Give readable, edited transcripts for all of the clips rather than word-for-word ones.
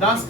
10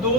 2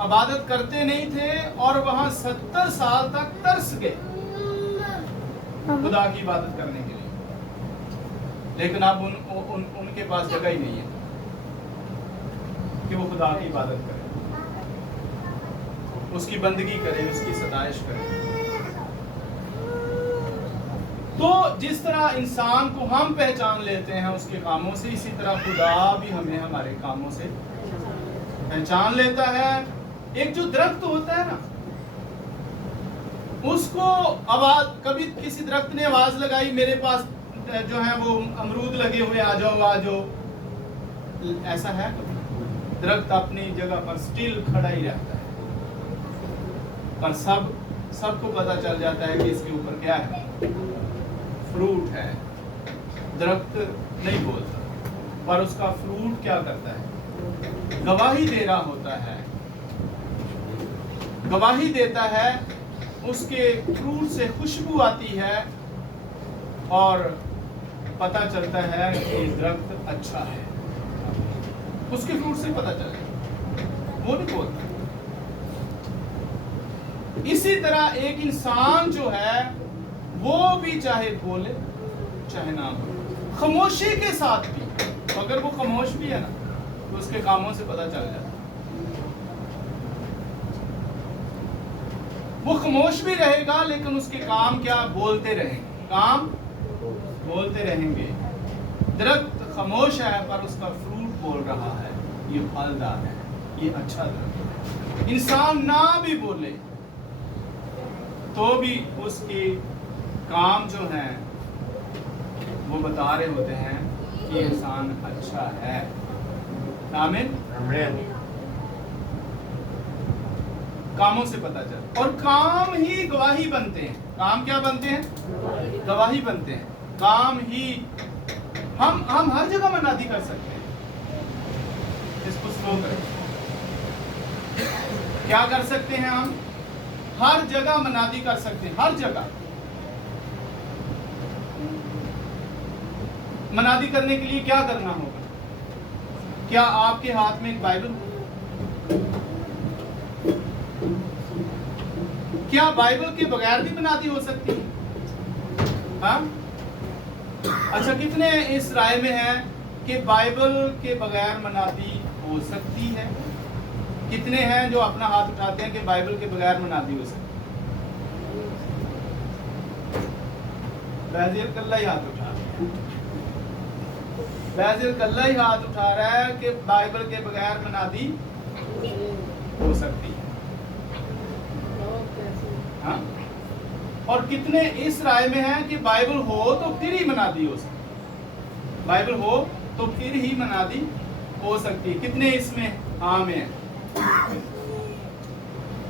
عبادت کرتے نہیں تھے اور وہاں 70 سال تک ترس گئے خدا کی عبادت کرنے کے لیے، لیکن اب ان کے پاس جگہ ہی نہیں ہے کہ وہ خدا کی عبادت کرے، اس کی بندگی کرے، اس کی ستائش کرے۔ تو جس طرح انسان کو ہم پہچان لیتے ہیں اس کے کاموں سے، اسی طرح خدا بھی ہمیں ہمارے کاموں سے پہچان لیتا ہے۔ ایک جو درخت ہوتا ہے نا، اس کو آواز، کبھی کسی درخت نے آواز لگائی میرے پاس جو ہے وہ امرود لگے ہوئے، آ جاؤ آ جاؤ، ایسا ہے کبھی؟ درخت اپنی جگہ پر سٹل کھڑا ہی رہتا ہے، پر سب کو پتا چل جاتا ہے کہ اس کے اوپر کیا ہے، فروٹ ہے۔ درخت نہیں بولتا، پر اس کا فروٹ کیا کرتا ہے؟ گواہی دے رہا ہوتا ہے، گواہی دیتا ہے، اس کے فروٹ سے خوشبو آتی ہے اور پتا چلتا ہے کہ درخت اچھا ہے، اس کے فروٹ سے پتا چلتا ہے، وہ نہیں بولتا۔ اسی طرح ایک انسان جو ہے وہ بھی چاہے بولے چاہے نہ بولے، خاموشی کے ساتھ بھی، اگر وہ خاموش بھی ہے نا تو اس کے کاموں سے پتا چل جاتا ہے۔ وہ خاموش بھی رہے گا لیکن اس کے کام کیا؟ بولتے رہیں گے، کام بولتے رہیں گے۔ درخت خاموش ہے پر اس کا فروٹ بول رہا ہے، یہ پھلدار ہے، یہ اچھا درخت ہے۔ انسان نہ بھی بولے تو بھی اس کے کام جو ہیں وہ بتا رہے ہوتے ہیں کہ انسان اچھا ہے۔ آمین۔ کاموں سے پتا چلتا، اور کام ہی گواہی بنتے ہیں۔ کام کیا بنتے ہیں؟ گواہی بنتے ہیں۔ کام ہی ہم ہر جگہ منادی کر سکتے ہیں، اس کو سلو کریں۔ کیا کر سکتے ہیں؟ ہم ہر جگہ منادی کر سکتے ہیں، ہر جگہ۔ منادی کرنے کے لیے کیا کرنا ہوگا؟ کیا آپ کے ہاتھ میں ایک بائبل ہو؟ کیا بائبل کے بغیر بھی منادی ہو سکتی ہے؟ ہاں؟ اچھا، کتنے اس رائے میں ہیں کہ بائبل کے بغیر منادی ہو سکتی ہے؟ کتنے ہیں جو اپنا ہاتھ اٹھاتے ہیں کہ بائبل کے بغیر منادی ہو سکتی ہے؟ بیزیر کلّا ہی ہاتھ اٹھا رہا ہے، بیزیر کلّا ہی ہاتھ اٹھا رہا ہے کہ بائبل کے بغیر منادی ہو سکتی ہے۔ ہاں؟ اور کتنے اس رائے میں ہیں کہ بائبل ہو تو پھر ہی منادی ہو سکتی ہے، بائبل ہو تو پھر ہی منادی ہو سکتی ہے۔ کتنے اس میں ہاں میں ہیں؟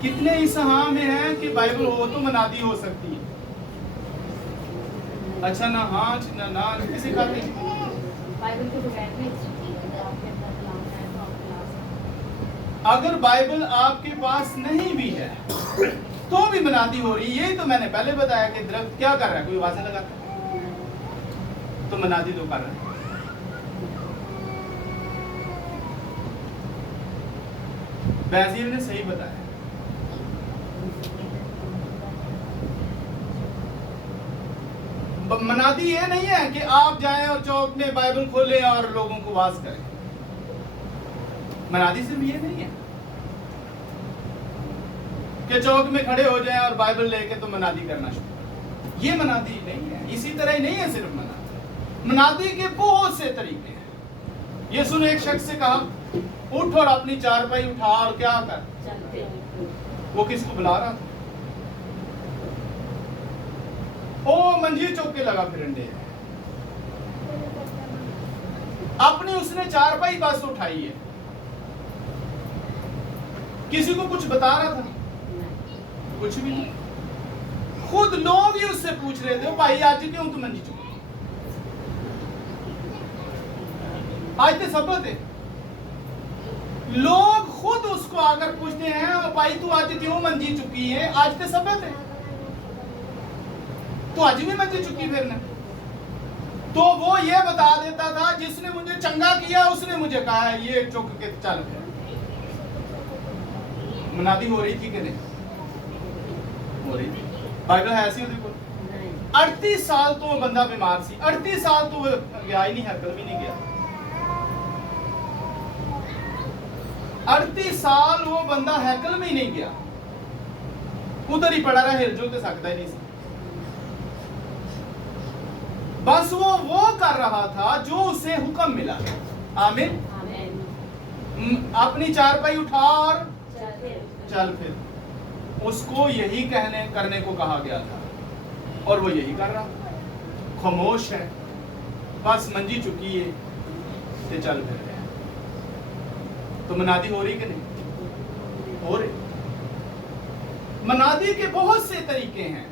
کتنے اس ہاں میں ہیں کہ بائبل ہو تو منادی ہو سکتی ہے؟ اچھا، نہ ہاں نہ کسی کا بائبل کے بغیر بھی اگر بائبل آپ کے پاس نہیں بھی ہے تو بھی منادی ہو رہی ہے۔ یہی تو میں نے پہلے بتایا کہ درخت کیا کر رہا ہے؟ کوئی آوازیں لگاتا ہے تو منادی تو کر رہا ہے۔ بیزیر نے صحیح بتایا۔ منادی یہ نہیں ہے کہ آپ جائیں اور چوک میں بائبل کھولیں اور لوگوں کو واز کریں۔ منادی صرف یہ نہیں ہے کہ چوک میں کھڑے ہو جائیں اور بائبل لے کے تو منادی کرنا شروع، یہ منادی نہیں ہے۔ اسی طرح ہی نہیں ہے صرف منادی، منادی کے بہت سے طریقے ہیں۔ یہ سن، ایک شخص سے کہا اٹھ اور اپنی چارپائی اٹھا اور کیا کر، وہ کس کو بلا رہا تھا؟ او منجی چوک کے لگا پھرنڈے، اپنی اس نے چارپائی بس اٹھائی ہے، کسی کو کچھ بتا رہا تھا؟ کچھ بھی نہیں۔ خود لوگ ہی اس سے پوچھ رہے تھے بھائی آج کیوں تم منجی چکی؟ آج تے سبت ہے، لوگ خود اس کو آ کر پوچھتے ہیں بھائی تو آج کیوں منجی چکی ہے؟ آج تے سبت ہے، تو آج بھی منجی چکی پھرنا۔ تو وہ یہ بتا دیتا تھا جس نے مجھے چنگا کیا اس نے مجھے کہا ہے یہ چک کے چل گیا۔ منادی ہو رہی تھی کہ نہیں؟ ہو رہی تھی. بائبل ہے ایسی ہوتی کوئی 38 سال تو وہ بندہ بیمار سی. 38 سال تو وہ گیا ہی نہیں, ہیکل بھی نہیں گیا. 38 سال وہ بندہ ہیکل میں ہی نہیں گیا, ادھر ہی پڑا رہا, ہل جل کے سکتا ہی نہیں سی. بس وہ کر رہا تھا جو اسے حکم ملا. آمین. اپنی چارپائی اٹھا اور چل پھر. اس کو یہی کرنے کو کہا گیا تھا اور وہ یہی کر رہا. خاموش ہے, بس منجی چکی ہے کہ چل پھر رہے ہیں. تو منادی ہو رہی کہ نہیں؟ ہو رہی. منادی کے بہت سے طریقے ہیں,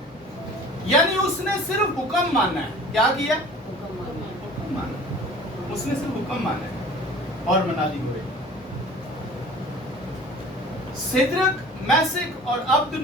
یعنی اس نے صرف حکم ماننا ہے. کیا کیا؟ حکم ماننا. اس نے صرف حکم ماننا ہے اور منادی ہو رہی. سدرک, میسک اور عبد